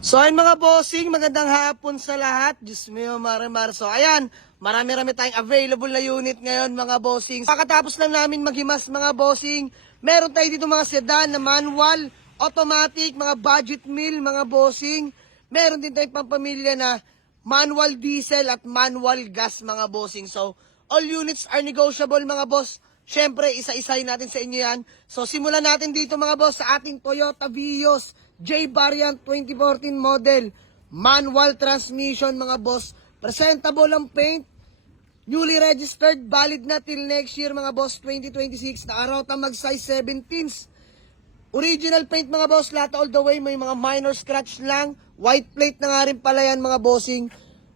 So ayun mga bossing, magandang hapon sa lahat. Diyos mio, marimar. So ayan, marami-rami tayong available na unit ngayon mga bossing. Pakatapos lang namin maghimas mga bossing, meron tayo dito mga sedan na manual, automatic, mga budget meal mga bossing. Meron din tayong pampamilya na manual diesel at manual gas mga bossing. So all units are negotiable mga boss. Siyempre, isa-isahin natin sa inyo yan. So, simulan natin dito mga boss sa ating Toyota Vios J Variant 2014 model. Manual transmission mga boss. Presentable ang paint. Newly registered, valid na till next year mga boss 2026. Nakarota mag size 17s. Original paint mga boss, lahat all the way. May mga minor scratch lang. White plate na nga rin pala yan mga bossing.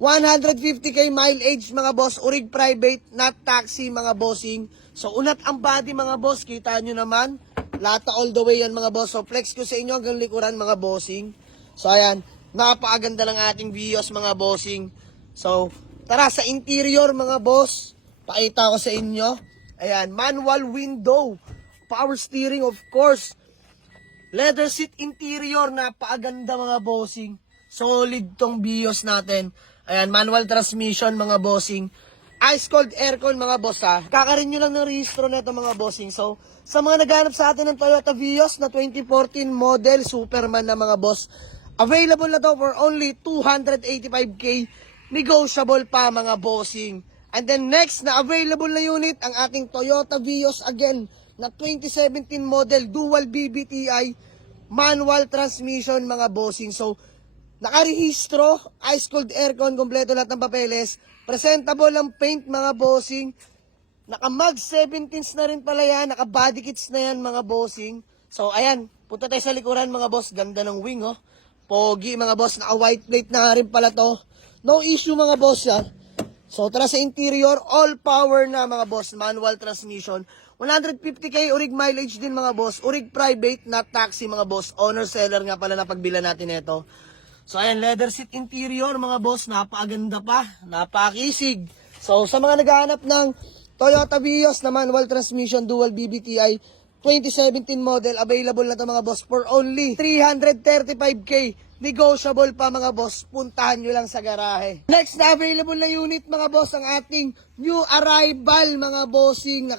150k mileage mga boss. Orig private, not taxi mga bossing. So, unat ang body mga boss. Kita nyo naman. Lata all the way yan mga boss. So, flex ko sa inyo hanggang likuran mga bossing. So, ayan. Napakaganda lang ating Vios mga bossing. So, tara sa interior mga boss. Pakita ko sa inyo. Ayan. Manual window. Power steering of course. Leather seat interior. Napakaganda mga bossing. Solid tong Vios natin. Ayan. Manual transmission mga bossing. Ice cold aircon mga boss ha. Kakarin nyo lang ng rehistro na ito mga bossing. So, sa mga naghanap sa atin ng Toyota Vios na 2014 model Superman na mga boss, available na to for only 285k. Negotiable pa mga bossing. And then next na available na unit, ang ating Toyota Vios again na 2017 model dual BBTI manual transmission mga bossing. So, nakarehistro, ice cold aircon, kompleto lahat ng papeles. Presentable ang paint mga bossing. Naka-mag 17s na rin pala yan. Naka-body kits na yan mga bossing. So ayan, punta tayo sa likuran mga boss. Ganda ng wing oh. Pogi mga boss. Naka-white plate na rin pala to. No issue mga boss yan. So tara sa interior. All power na mga boss. Manual transmission. 150k orig mileage din mga boss. Orig private, not taxi mga boss. Owner seller nga pala na pagbila natin ito. So ayan, leather seat interior mga boss, napakaganda pa, napakisig. So sa mga naghahanap ng Toyota Vios na manual transmission dual BBTI 2017 model, available na to mga boss for only 335k. Negotiable pa mga boss, puntahan nyo lang sa garahe. Next na available na unit mga boss, ang ating new arrival mga bossing.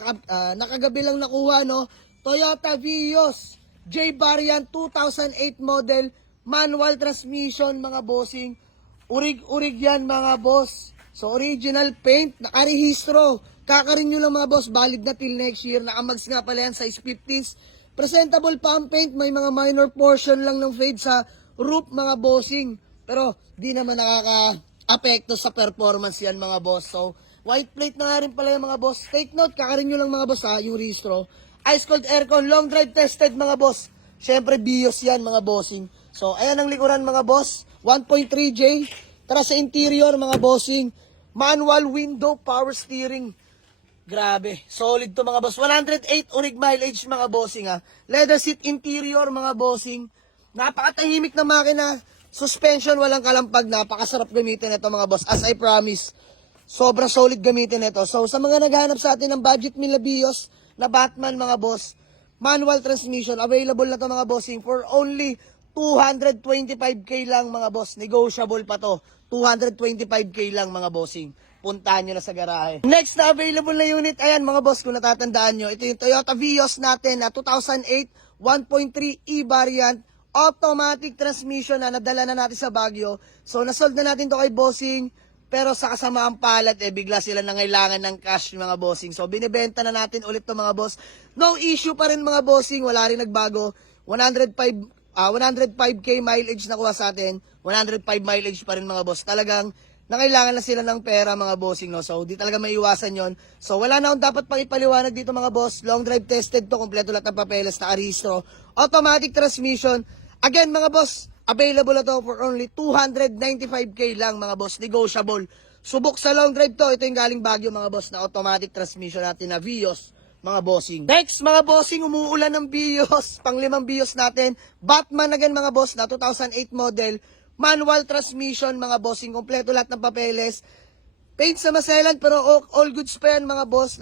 Nakagabi lang nakuha no, Toyota Vios J Variant 2008 model. Manual transmission mga bossing. Urig-urig yan mga boss. So original paint, nakarehistro. Kakarin nyo lang mga boss, valid na till next year. Nakamags nga pala yan, size 15s. Presentable pa ang paint, may mga minor portion lang ng fade sa roof mga bossing. Pero di naman nakaka-apekto sa performance yan mga boss. So white plate na nga rin pala yung mga boss. Take note, kakarin nyo lang mga boss ha, yung rehistro. Ice cold aircon, long drive tested mga boss. Syempre Vios yan mga bossing. So, ayan ang likuran mga boss. 1.3J. Tara sa interior mga bossing. Manual window, power steering. Grabe. Solid to mga boss. 108 orig mileage mga bossing ha. Leather seat interior mga bossing. Napakatahimik na makina. Suspension, walang kalampag. Napakasarap gamitin ito mga boss. As I promise. Sobrang solid gamitin ito. So, sa mga naghahanap sa atin ng budget Mila Vios na Batman mga boss. Manual transmission. Available na to mga bossing for only 225k lang mga boss. Negotiable pa to. 225k lang mga bossing. Puntahan nyo na sa garahe. Next na available na unit. Ayan mga boss, kung natatandaan nyo. Ito yung Toyota Vios natin na 2008 1.3 E variant. Automatic transmission na nadala na natin sa Baguio. So nasold na natin to kay bossing. Pero sa kasamaang palad, bigla sila nangailangan ng cash mga bossing. So binibenta na natin ulit to mga boss. No issue pa rin mga bossing. Wala rin nagbago. 105k mileage na kuha sa atin. 105 mileage pa rin mga boss. Talagang nangailangan na sila ng pera mga bossing. No? So di talaga maiiwasan yon. So wala na akong dapat pang ipaliwanag dito mga boss. Long drive tested to. Kompleto lahat ng papeles na arehistro. Automatic transmission. Again mga boss, available na to for only 295k lang mga boss. Negotiable. Subok sa long drive to. Ito yung galing Baguio mga boss na automatic transmission natin na Vios mga bossing. Next mga bossing, umuulan ng Vios. Pang-limang Vios natin. Batman again mga boss na 2008 model. Manual transmission mga bossing. Kompleto lahat ng papeles. Paint sa maselan pero all goods pa yan mga boss.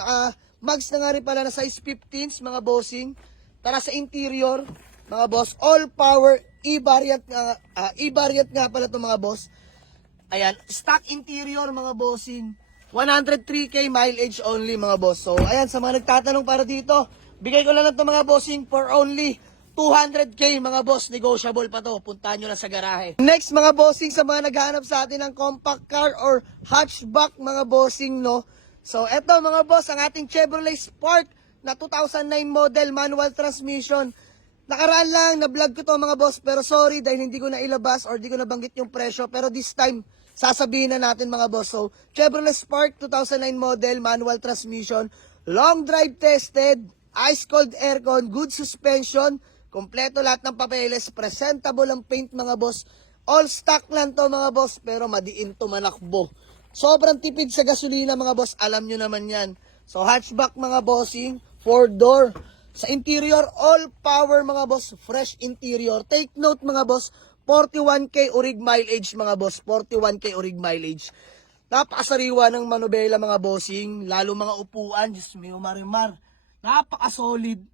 Mags na nga rin pala na size 15s mga bossing. Tara sa interior mga boss. All power E-variant nga, E-variant nga pala to mga boss. Ayan, stock interior mga bossing. 103k mileage only mga boss. So, ayan, sa mga nagtatanong para dito, bigay ko lang ito mga bossing for only 200k mga boss. Negotiable pa to. Puntahan nyo lang sa garahe. Next mga bossing, sa mga naghahanap sa atin ng compact car or hatchback mga bossing, no? So, eto mga boss, ang ating Chevrolet Spark na 2009 model manual transmission. Nakaraan lang, na-vlog ko to mga boss, pero sorry dahil hindi ko na ilabas or di ko nabanggit yung presyo. Pero this time, sasabihin na natin mga boss. So, Chevrolet Spark 2009 model, manual transmission, long drive tested, ice cold aircon, good suspension, kompleto lahat ng papeles, presentable ang paint mga boss. All stock lang to mga boss, pero madiin to manakbo. Sobrang tipid sa gasolina mga boss, alam nyo naman yan. So, hatchback mga bossing, 4-door. Sa interior, all power mga boss, fresh interior. Take note mga boss, 41k orig mileage mga boss, 41k orig mileage. Napakasariwa ng manubela mga bossing, lalo mga upuan, Diyos mio marimar. Napakasolid.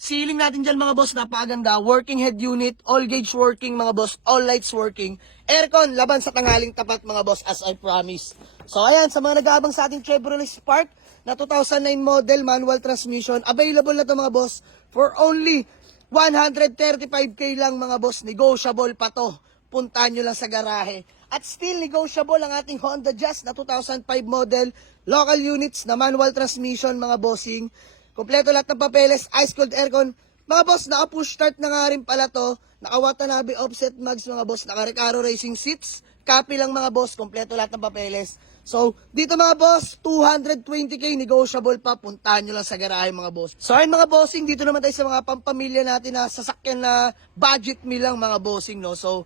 Ceiling natin dyan mga boss, napakaganda. Working head unit, all gauge working mga boss, all lights working. Aircon, laban sa tanghaling tapat mga boss, as I promise. So ayan, sa mga nag-aabang sa ating Chevrolet Spark na 2009 model manual transmission, available na to mga boss for only 135k lang mga boss. Negotiable pa to. Puntahan nyo lang sa garahe. At still negotiable ang ating Honda Jazz na 2005 model, local units na manual transmission mga bossing. Kompleto lahat ng papeles, ice cold aircon. Mga boss, naka-push start na nga rin pala to. Naka-Watanabe offset mags mga boss. Naka-Recaro racing seats. Copy lang mga boss. Kompleto lahat ng papeles. So, dito mga boss, 220k negotiable pa. Puntahan nyo lang sa garahe mga boss. So, ayun mga bossing, dito naman tayo sa mga pampamilya natin na sasakyan na budget meal lang mga bossing, no? So,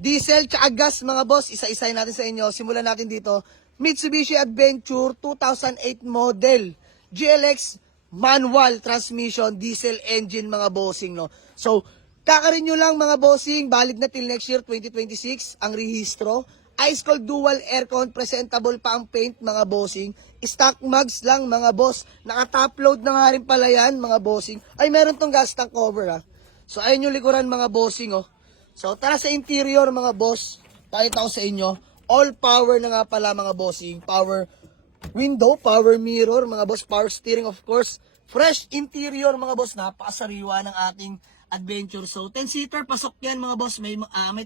diesel tsaka gas mga boss, isa-isay natin sa inyo. Simulan natin dito. Mitsubishi Adventure 2008 model. GLX manual transmission, diesel engine mga bossing, no? So, kakarenew lang mga bossing, valid na till next year 2026 ang rehistro. Ice cold dual aircon, presentable pa ang paint mga bossing. Stock mags lang mga boss. Naka-top load na nga rin pala yan mga bossing. Ay, meron tong gas tank cover ha. So, ayun yung likuran mga bossing, oh. So, tara sa interior mga boss. Pakita ko sa inyo. All power na nga pala mga bossing. Power window, power mirror, mga boss, power steering of course. Fresh interior mga boss, napakasariwa ng ating Adventure. So 10-seater, pasok yan mga boss, may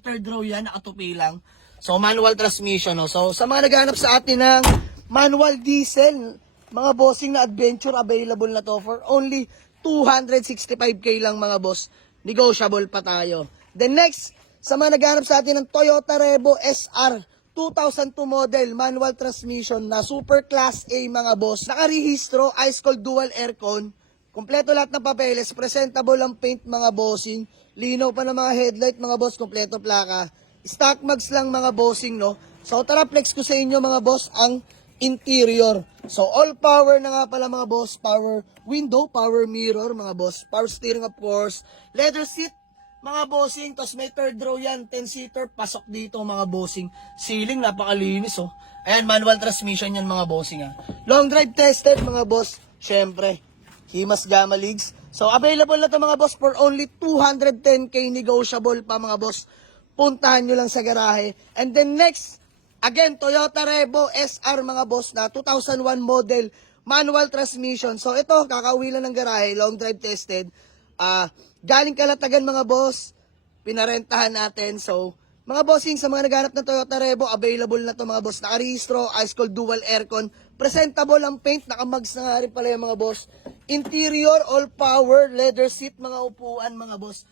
third row yan, nakatupi lang. So manual transmission, no? So sa mga naghanap sa atin ng manual diesel, mga bossing na Adventure, available na to for only 265k lang mga boss. Negotiable pa tayo. Then next, sa mga naghanap sa atin ng Toyota Revo SR 2002 model, manual transmission na super class A mga boss. Nakarehistro, ice cold dual aircon. Kompleto lahat ng papeles, presentable ang paint mga bossing. Linaw pa ng mga headlight mga boss, kompleto plaka. Stock mags lang mga bossing, no? So tara flex ko sa inyo mga boss ang interior. So all power na nga pala mga boss. Power window, power mirror mga boss. Power steering of course. Leather seat mga bossing, tapos may third row yan, 10-seater, pasok dito mga bossing. Ceiling, napakalinis oh. Ayan, manual transmission yan mga bossing ha. Long drive tested mga boss, syempre. Himas Gamma Leagues. So, available na to mga boss for only 210k, negotiable pa mga boss. Puntahan nyo lang sa garahe. And then next, again, Toyota Revo SR mga boss na 2001 model, manual transmission. So, ito, kakauwi lang ng garahe, long drive tested. Galing Kalatagan mga boss, pinarentahan natin. So, mga bossing, sa mga naghanap ng Toyota Revo, available na to mga boss. Nakarehistro, ice cold dual aircon, presentable ang paint, nakamags na nga rin pala yung mga boss. Interior, all power, leather seat, mga upuan mga boss.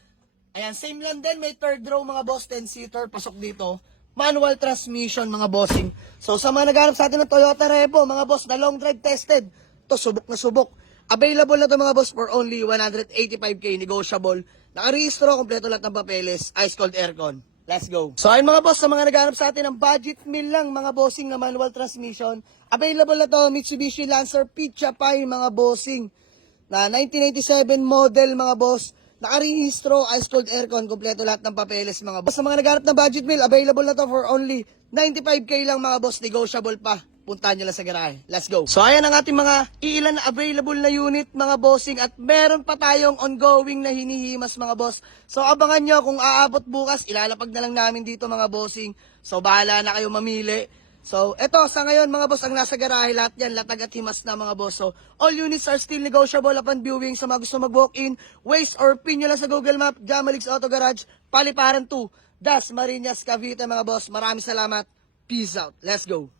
Ayan, same lang din, may third row mga boss, 10-seater, pasok dito. Manual transmission mga bossing. So, sa mga naghanap sa atin ng Toyota Revo, mga boss, na long drive tested, to subok na subok. Available na to mga boss for only 185k, negotiable. Nakarehistro, kompleto lahat ng papeles, ice cold aircon. Let's go. So ayun mga boss, sa mga naghanap sa atin ng budget meal lang mga bossing na manual transmission, available na to Mitsubishi Lancer Pizza Pie mga bossing. Na 1997 model mga boss. Nakarehistro, ice cold aircon, kompleto lahat ng papeles mga boss. Sa mga naghanap ng budget meal, available na to for only 95k lang mga boss, negotiable pa. puntahan nyo lang sa garahe. Let's go. So ayan ang ating mga iilan na available na unit mga bossing at meron pa tayong ongoing na hinihimas mga boss. So abangan nyo kung aabot bukas, ilalapag na lang namin dito mga bossing. So bahala na kayo mamili. So eto sa ngayon mga boss ang nasa garahe lahat yan, latag at himas na mga boss. So all units are still negotiable upon viewing. Sa mga gusto mag-walk-in, Waze or pin nyo lang sa Google Map, Jamalix Auto Garage, Paliparan 2, Das Marinas, Cavite mga boss. Maraming salamat. Peace out. Let's go.